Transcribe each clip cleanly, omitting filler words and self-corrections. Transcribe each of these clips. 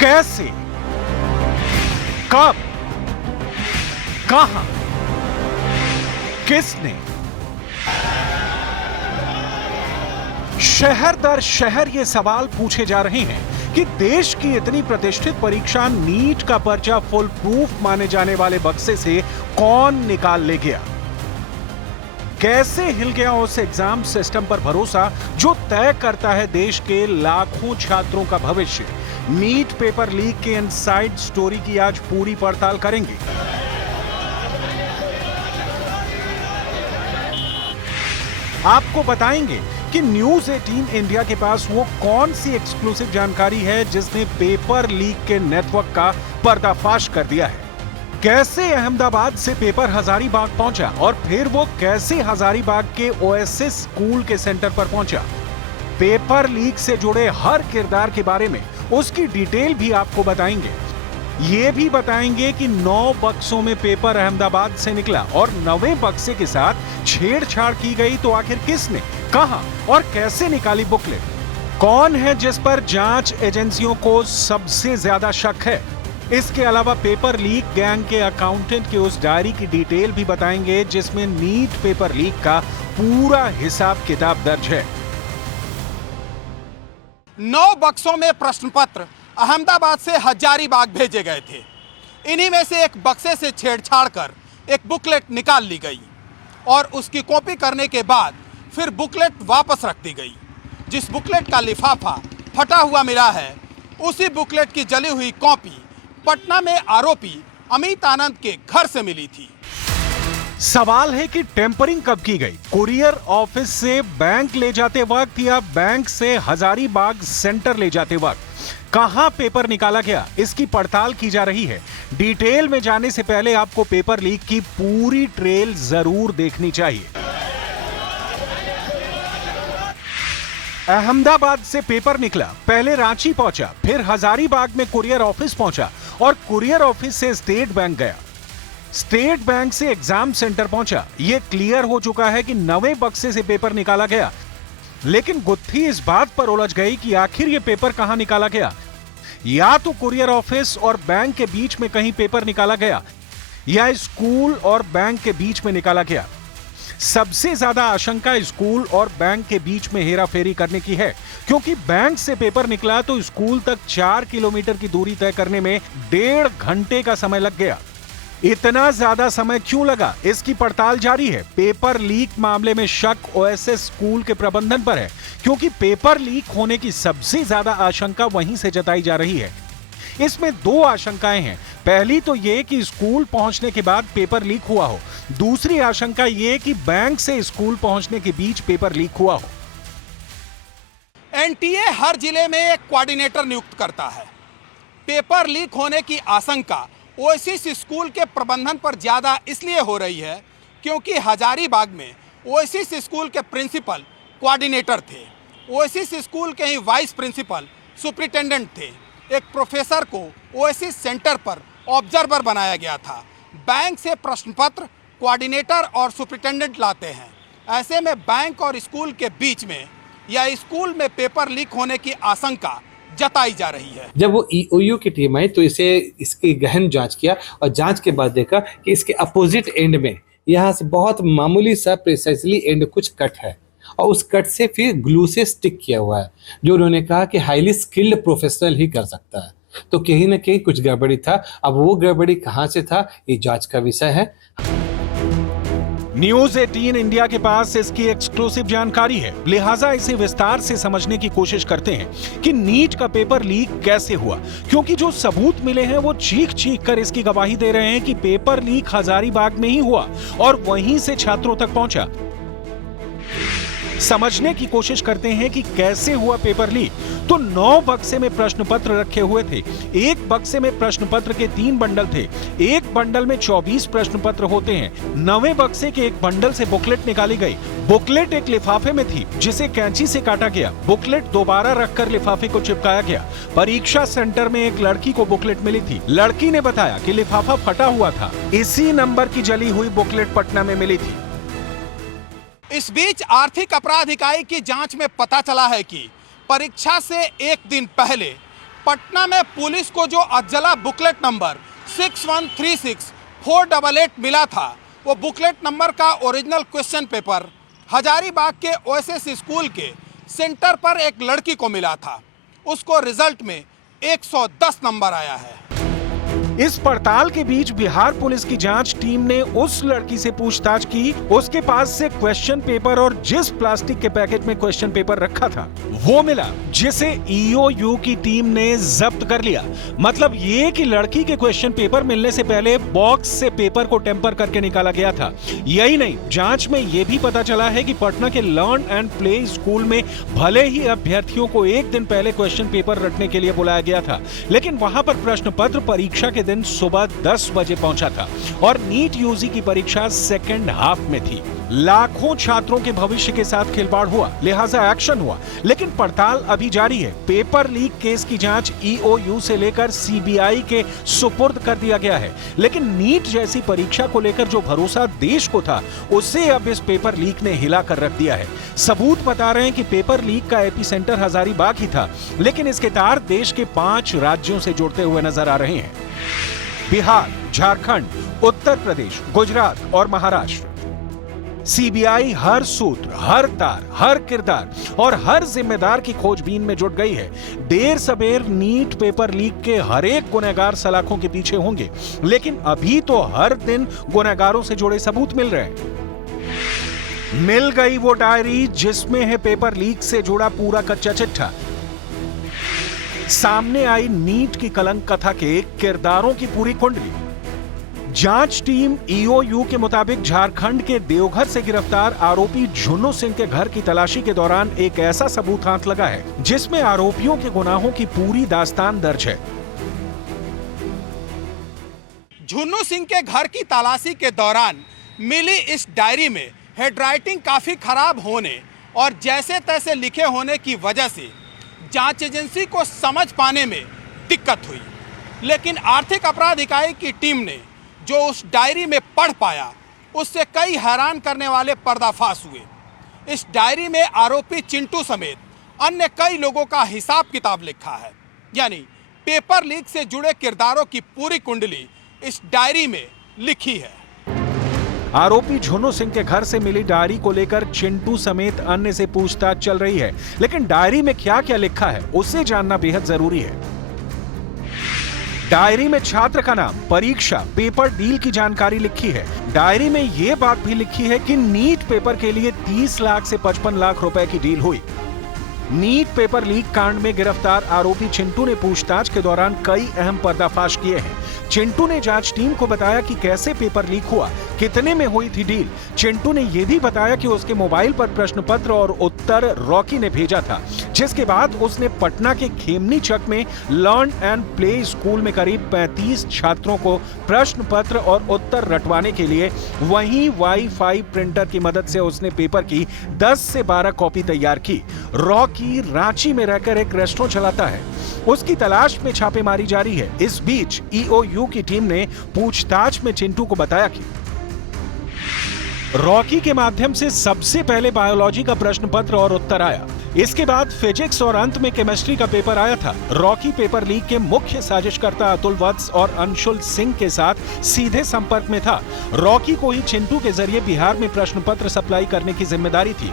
कैसे, कब, कहां, किसने? शहर दर शहर ये सवाल पूछे जा रहे हैं कि देश की इतनी प्रतिष्ठित परीक्षा नीट का पर्चा फुल प्रूफ माने जाने वाले बक्से से कौन निकाल ले गया? कैसे हिल गया उस एग्जाम सिस्टम पर भरोसा जो तय करता है देश के लाखों छात्रों का भविष्य? नीट पेपर लीक के इनसाइड स्टोरी की आज पूरी पड़ताल करेंगे। आपको बताएंगे कि न्यूज 18 इंडिया के पास वो कौन सी एक्सक्लूसिव जानकारी है जिसने पेपर लीक के नेटवर्क का पर्दाफाश कर दिया है। कैसे अहमदाबाद से पेपर हजारीबाग पहुंचा और फिर वो कैसे हजारीबाग के ओएसिस स्कूल के सेंटर पर पहुंचा। पेपर लीक से जुड़े हर किरदार के बारे में उसकी डिटेल भी आपको बताएंगे। ये भी बताएंगे कि 9 बक्सों में पेपर अहमदाबाद से निकला और 9वें बक्से के साथ छेड़छाड़ की गई तो आखिर किसने, कहां और कैसे निकाली बुकलेट? कौन है जिस पर जांच एजेंसियों को सबसे ज्यादा शक है? इसके अलावा पेपर लीक गैंग के अकाउंटेंट के उस डायरी की डिटेल भी बताएंगे जिसमें नीट पेपर लीक का पूरा हिसाब किताब दर्ज है। 9 बक्सों में प्रश्न पत्र अहमदाबाद से हजारीबाग भेजे गए थे। इन्हीं में से एक बक्से से छेड़छाड़ कर एक बुकलेट निकाल ली गई और उसकी कॉपी करने के बाद फिर बुकलेट वापस रख दी गई। जिस बुकलेट का लिफाफा फटा हुआ मिला है, उसी बुकलेट की जली हुई कॉपी पटना में आरोपी अमित आनंद के घर से मिली थी। सवाल है कि टेम्परिंग कब की गई? कुरियर ऑफिस से बैंक ले जाते वक्त या बैंक से हजारीबाग सेंटर ले जाते वक्त? कहां पेपर निकाला गया, इसकी पड़ताल की जा रही है। डिटेल में जाने से पहले आपको पेपर लीक की पूरी ट्रेल जरूर देखनी चाहिए। अहमदाबाद से पेपर निकला, पहले रांची पहुंचा, फिर हजारीबाग में कुरियर ऑफिस पहुंचा और कुरियर ऑफिस से स्टेट बैंक गया। स्टेट बैंक से एग्जाम सेंटर पहुंचा। यह क्लियर हो चुका है कि 9वें बक्से से पेपर निकाला गया, लेकिन गुत्थी इस बात पर उलझ गई कि आखिर यह पेपर कहां निकाला गया। या तो कुरियर ऑफिस और बैंक के बीच में कहीं पेपर निकाला गया या स्कूल और बैंक के बीच में निकाला गया। सबसे ज्यादा आशंका स्कूल और बैंक के बीच में हेराफेरी करने की है, क्योंकि बैंक से पेपर निकला तो स्कूल तक 4 किलोमीटर की दूरी तय करने में 1.5 घंटे का समय लग गया। इतना ज्यादा समय क्यों लगा, इसकी पड़ताल जारी है। पेपर लीक मामले में शक ओएसएस स्कूल के प्रबंधन पर है, क्योंकि पेपर लीक होने की सबसे ज्यादा आशंका वहीं से जताई जा रही है। इसमें 2 आशंकाएं हैं। पहली तो यह कि स्कूल पहुंचने के बाद पेपर लीक हुआ हो। दूसरी आशंका यह कि बैंक से स्कूल पहुंचने के बीच पेपर लीक हुआ हो। एनटीए हर जिले में एक कोऑर्डिनेटर नियुक्त करता है। पेपर लीक होने की आशंका ओएसिस स्कूल के प्रबंधन पर ज्यादा इसलिए हो रही है क्योंकि हजारीबाग में ओएसिस स्कूल के प्रिंसिपल कोऑर्डिनेटर थे। ओएसिस स्कूल के ही वाइस प्रिंसिपल सुपरिटेंडेंट थे। एक प्रोफेसर को ओएसिस सेंटर पर ऑब्जर्वर बनाया गया था। बैंक से प्रश्न पत्र कोऑर्डिनेटर और सुपरिटेंडेंट लाते हैं। ऐसे में बैंक और स्कूल के बीच में या स्कूल में पेपर लीक होने की आशंका जताई जा रही है। जब वो ईओयू की टीम आई तो इसकी गहन जांच किया और जांच के बाद देखा कि इसके अपोजिट एंड में यहाँ से बहुत मामूली सा प्रिसाइसली एंड कुछ कट है और उस कट से फिर ग्लू से स्टिक किया हुआ है, जो उन्होंने कहा कि हाईली स्किल्ड प्रोफेशनल ही कर सकता है। तो कहीं ना कहीं कुछ गड़बड़ी था। अब वो गड़बड़ी कहाँ से था, ये जांच का विषय है। न्यूज 18 इंडिया के पास इसकी एक्सक्लूसिव जानकारी है, लिहाजा इसे विस्तार से समझने की कोशिश करते हैं कि नीट का पेपर लीक कैसे हुआ, क्योंकि जो सबूत मिले हैं वो चीख चीख कर इसकी गवाही दे रहे हैं कि पेपर लीक हजारीबाग में ही हुआ और वहीं से छात्रों तक पहुंचा। समझने की कोशिश करते हैं कि कैसे हुआ पेपर लीक। तो 9 बक्से में प्रश्न पत्र रखे हुए थे। एक बक्से में प्रश्न पत्र के 3 बंडल थे। एक बंडल में 24 प्रश्न पत्र होते हैं। 9वें बक्से के एक बंडल से बुकलेट निकाली गई। बुकलेट एक लिफाफे में थी जिसे कैंची से काटा गया। बुकलेट दोबारा रखकर लिफाफे को चिपकाया गया। परीक्षा सेंटर में एक लड़की को बुकलेट मिली थी। लड़की ने बताया कि लिफाफा फटा हुआ था। इसी नंबर की जली हुई बुकलेट पटना में मिली थी। इस बीच आर्थिक अपराध इकाई की जांच में पता चला है कि परीक्षा से एक दिन पहले पटना में पुलिस को जो अज्जला बुकलेट नंबर 6136488 मिला था, वो बुकलेट नंबर का ओरिजिनल क्वेश्चन पेपर हजारीबाग के ओएसएस स्कूल के सेंटर पर एक लड़की को मिला था। उसको रिजल्ट में 110 नंबर आया है। इस पड़ताल के बीच बिहार पुलिस की जांच टीम ने उस लड़की से पूछताछ की, उसके पास से क्वेश्चन पेपर और जिस प्लास्टिक के पैकेट में क्वेश्चन पेपर रखा था वो मिला, जिसे ईओयू की टीम ने जब्त कर लिया। मतलब ये कि लड़की के क्वेश्चन पेपर मिलने से पहले बॉक्स से पेपर को टेम्पर करके निकाला गया था। यही नहीं, जांच में यह भी पता चला है कि पटना के लर्न एंड प्ले स्कूल में भले ही अभ्यर्थियों को एक दिन पहले क्वेश्चन पेपर रखने के लिए बुलाया गया था, लेकिन वहां पर प्रश्न पत्र परीक्षा के दिन सुबह 10 बजे पहुंचा था और नीट यूजी की परीक्षा सेकेंड हाफ में थी। लाखों छात्रों के भविष्य के साथ खिलवाड़ हुआ, लिहाजा एक्शन हुआ, लेकिन पड़ताल अभी जारी है। पेपर लीक केस की जांच ईओयू से लेकर सीबीआई के सुपुर्द कर दिया गया है, लेकिन नीट जैसी परीक्षा को लेकर जो भरोसा देश को था, उसे अब इस पेपर लीक ने हिला कर रख दिया है। सबूत बता रहे हैं कि पेपर लीक का एपिसेंटर हजारीबाग ही था, लेकिन इसके तार देश के 5 राज्यों से जुड़ते हुए नजर आ रहे हैं: बिहार, झारखंड, उत्तर प्रदेश, गुजरात और महाराष्ट्र। सीबीआई हर सूत्र, हर तार, हर किरदार और हर जिम्मेदार की खोजबीन में जुट गई है। देर सबेर नीट पेपर लीक के हर एक गुनहगार सलाखों के पीछे होंगे, लेकिन अभी तो हर दिन गुनहगारों से जुड़े सबूत मिल रहे हैं। मिल गई वो डायरी जिसमें है पेपर लीक से जुड़ा पूरा कच्चा चिट्ठा। सामने आई नीट की कलंक कथा के किरदारों की पूरी कुंडली। जांच टीम ईओयू के मुताबिक झारखंड के देवघर से गिरफ्तार आरोपी झुन्नू सिंह के घर की तलाशी के दौरान एक ऐसा सबूत हाथ लगा है जिसमें आरोपियों के गुनाहों की पूरी दास्तान दर्ज है। झुन्नू सिंह के घर की तलाशी के दौरान मिली इस डायरी में हैंडराइटिंग काफी खराब होने और जैसे तैसे लिखे होने की वजह से जांच एजेंसी को समझ पाने में दिक्कत हुई, लेकिन आर्थिक अपराध इकाई की टीम ने जो उस डायरी में पढ़ पाया, उससे कई हैरान करने वाले पर्दाफाश हुए। इस डायरी में आरोपी चिंटू समेत अन्य कई लोगों का हिसाब किताब लिखा है, यानी पेपर लीक से जुड़े किरदारों की पूरी कुंडली इस डायरी में लिखी है। आरोपी झुन्नू सिंह के घर से मिली डायरी को लेकर चिंटू समेत अन्य से पूछताछ चल रही है, लेकिन डायरी में क्या क्या लिखा है उसे जानना बेहद जरूरी है। डायरी में छात्र का नाम, परीक्षा, पेपर डील की जानकारी लिखी है। डायरी में यह बात भी लिखी है कि नीट पेपर के लिए 30 लाख से 55 लाख रुपए की डील हुई। नीट पेपर लीक कांड में गिरफ्तार आरोपी चिंटू ने पूछताछ के दौरान कई अहम पर्दाफाश किए हैं। चिंटू ने जांच टीम को बताया कि कैसे पेपर लीक हुआ, कितने में हुई थी डील। चिंटू ने यह भी बताया कि उसके मोबाइल पर प्रश्न पत्र और उत्तर रॉकी ने भेजा था, जिसके बाद उसने पटना के खेमनी चक में लर्न एंड प्ले स्कूल में करीब 35 छात्रों को प्रश्न पत्र और उत्तर रटवाने के लिए वहीं वाईफाई प्रिंटर की मदद से उसने पेपर की 10 से 12 कॉपी तैयार की। रॉकी रांची में रहकर एक रेस्टोरेंट चलाता है, उसकी तलाश में छापेमारी जारी है। इस बीच ईओयू की टीम ने पूछताछ में चिंटू को बताया कि रॉकी के माध्यम से सबसे पहले बायोलॉजी का प्रश्न पत्र और उत्तर आया, इसके बाद फिजिक्स और अंत में केमिस्ट्री का पेपर आया था। रॉकी पेपर लीक के मुख्य साजिशकर्ता अतुल वत्स और अंशुल सिंह के साथ सीधे संपर्क में था। रॉकी को ही चिंटू के जरिए बिहार में प्रश्न पत्र सप्लाई करने की जिम्मेदारी थी।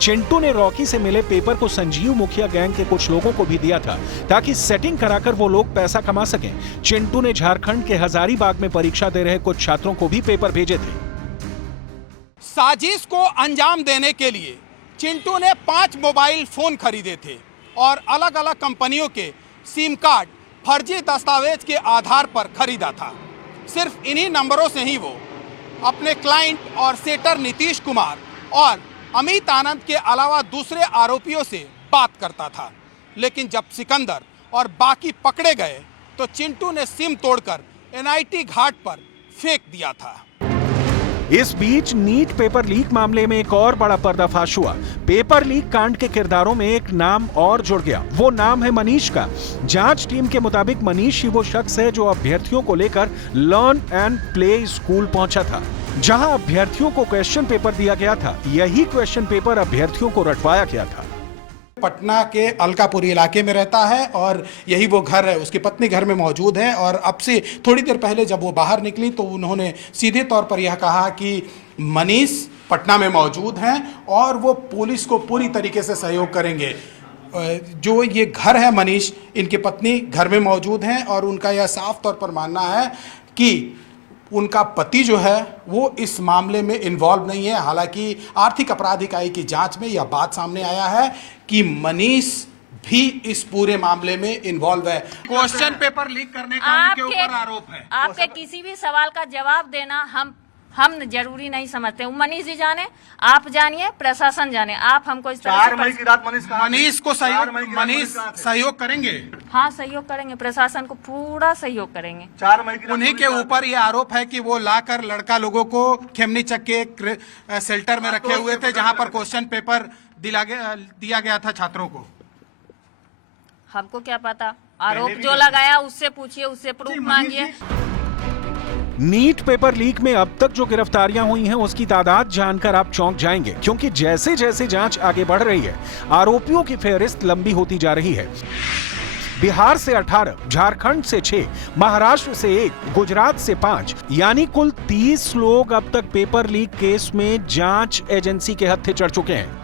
चिंटू ने रॉकी से मिले पेपर को संजीव मुखिया गैंग के कुछ लोगों को भी दिया था, ताकि सेटिंग कराकर वो लोग पैसा कमा सकें। चिंटू ने झारखंड के हजारीबाग में परीक्षा दे रहे कुछ छात्रों को भी पेपर भेजे थे। साजिश को अंजाम देने के लिए चिंटू ने 5 मोबाइल फोन खरीदे थे और अलग अलग कंपनियों के सिम कार्ड फर्जी दस्तावेज के आधार पर खरीदा था। सिर्फ इन्हीं नंबरों से ही वो अपने क्लाइंट और सेटर नीतीश कुमार और अमित आनंद के अलावा दूसरे आरोपियों से बात करता था। लेकिन जब सिकंदर और बाकी पकड़े गए तो चिंटू ने सिम तोड़कर एनआईटी घाट पर फेंक दिया था। इस बीच नीट पेपर लीक मामले में एक और बड़ा पर्दाफाश हुआ। पेपर लीक कांड के किरदारों में एक नाम और जुड़ गया, वो नाम है मनीष का। जांच टीम के मुताबिक मनीष ही वो शख्स है जो अभ्यर्थियों को लेकर लर्न एंड प्ले स्कूल पहुंचा था, जहां अभ्यर्थियों को क्वेश्चन पेपर दिया गया था। यही क्वेश्चन पेपर अभ्यर्थियों को रटवाया गया था। पटना के अलकापुरी इलाके में रहता है और यही वो घर है, उसकी पत्नी घर में मौजूद है। और अब से थोड़ी देर पहले जब वो बाहर निकली तो उन्होंने सीधे तौर पर यह कहा कि मनीष पटना में मौजूद हैं और वो पुलिस को पूरी तरीके से सहयोग करेंगे। जो ये घर है मनीष, इनकी पत्नी घर में मौजूद हैं और उनका यह साफ तौर पर मानना है कि उनका पति जो है वो इस मामले में इन्वॉल्व नहीं है। हालांकि आर्थिक अपराध इकाई की जांच में यह बात सामने आया है कि मनीष भी इस पूरे मामले में इन्वॉल्व है। क्वेश्चन पेपर लीक करने का उनके ऊपर आरोप है। आपके किसी भी सवाल का जवाब देना हम जरूरी नहीं समझते। मनीष जी जाने, आप जानिए, प्रशासन जाने, आप हमको इस तरह 4 मई की रात मनीष को सहयोग करेंगे। हाँ, सहयोग करेंगे, प्रशासन को पूरा सहयोग करेंगे। 4 मई की उन्हीं के ऊपर ये आरोप है कि वो लाकर लड़का लोगों को खेमनीचक के शेल्टर में रखे हुए थे जहां पर क्वेश्चन पेपर दिया गया था छात्रों को। हमको क्या पता, आरोप जो लगाया उससे पूछिए, उससे प्रूफ मांगिए। नीट पेपर लीक में अब तक जो गिरफ्तारियां हुई हैं उसकी तादाद जानकर आप चौंक जाएंगे, क्योंकि जैसे जैसे जांच आगे बढ़ रही है आरोपियों की फेहरिस्त लंबी होती जा रही है। बिहार से 18, झारखंड से 6, महाराष्ट्र से 1, गुजरात से 5, यानी कुल 30 लोग अब तक पेपर लीक केस में जांच एजेंसी के हत्थे चढ़ चुके हैं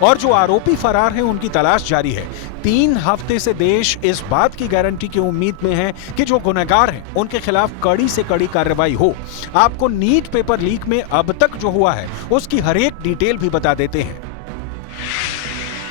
और जो आरोपी फरार हैं उनकी तलाश जारी है। 3 हफ्ते से देश इस बात की गारंटी की उम्मीद में है कि जो गुनहगार हैं उनके खिलाफ कड़ी से कड़ी कार्रवाई हो। आपको नीट पेपर लीक में अब तक जो हुआ है उसकी हर एक डिटेल भी बता देते हैं।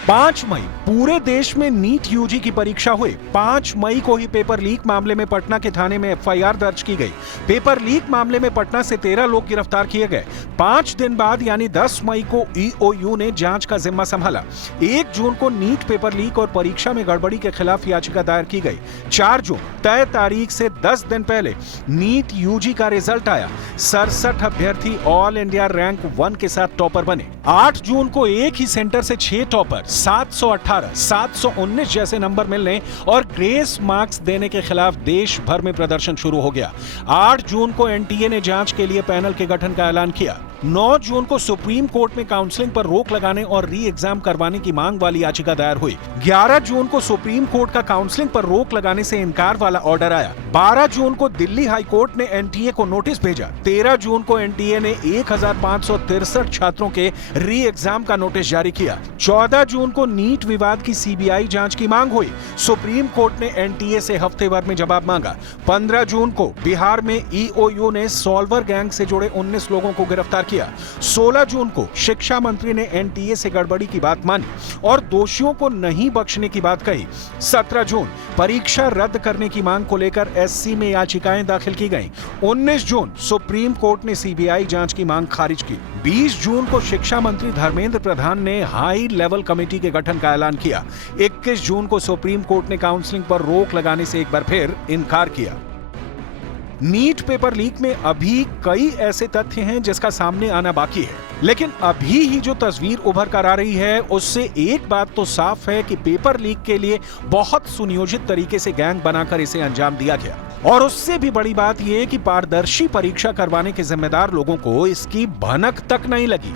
5 मई पूरे देश में नीट यूजी की परीक्षा हुई। 5 मई को ही पेपर लीक मामले में पटना के थाने में एफआईआर दर्ज की गई। पेपर लीक मामले में पटना से 13 लोग गिरफ्तार किए गए। 5 दिन बाद यानी 10 मई को ईओयू ने जांच का जिम्मा संभाला। 1 जून को नीट पेपर लीक और परीक्षा में गड़बड़ी के खिलाफ याचिका दायर की गई। 4 जून तय तारीख से 10 दिन पहले नीट यूजी का रिजल्ट आया। 67 अभ्यर्थी ऑल इंडिया रैंक 1 के साथ टॉपर बने। 8 जून को एक ही सेंटर से 6 टॉपर 718, 719 जैसे नंबर मिलने और ग्रेस मार्क्स देने के खिलाफ देश भर में प्रदर्शन शुरू हो गया। 8 जून को एनटीए ने जांच के लिए पैनल के गठन का ऐलान किया। 9 जून को सुप्रीम कोर्ट में काउंसलिंग पर रोक लगाने और री एग्जाम करवाने की मांग वाली याचिका दायर हुई। 11 जून को सुप्रीम कोर्ट का काउंसलिंग पर रोक लगाने से इनकार वाला ऑर्डर आया। 12 जून को दिल्ली हाई कोर्ट ने एनटीए को नोटिस भेजा। 13 जून को एनटीए ने 1563 छात्रों के री एग्जाम का नोटिस जारी किया। 14 जून को नीट विवाद की सीबीआई जांच की मांग हुई। सुप्रीम कोर्ट ने एनटीए से हफ्ते भर में जवाब मांगा। 15 जून को बिहार में ईओयू ने सॉल्वर गैंग से जुड़े 19 लोगों को गिरफ्तार किया। 16 जून को शिक्षा मंत्री ने एनटीए से गड़बड़ी की बात मानी और दोषियों को नहीं बख्शने की बात कही। 17 जून परीक्षा रद्द करने की मांग को लेकर एससी में याचिकाएं दाखिल की गईं। 19 जून सुप्रीम कोर्ट ने सीबीआई जांच की मांग खारिज की। 20 जून को शिक्षा मंत्री धर्मेंद्र प्रधान ने हाई लेवल कमेटी के गठन का ऐलान किया। 21 जून को सुप्रीम कोर्ट ने काउंसलिंग पर रोक लगाने से एक बार फिर इनकार किया। नीट पेपर लीक में अभी कई ऐसे तथ्य हैं जिसका सामने आना बाकी है, लेकिन अभी ही जो तस्वीर उभर कर आ रही है उससे एक बात तो साफ है कि पेपर लीक के लिए बहुत सुनियोजित तरीके से गैंग बनाकर इसे अंजाम दिया गया। और उससे भी बड़ी बात यह कि पारदर्शी परीक्षा करवाने के जिम्मेदार लोगों को इसकी भनक तक नहीं लगी।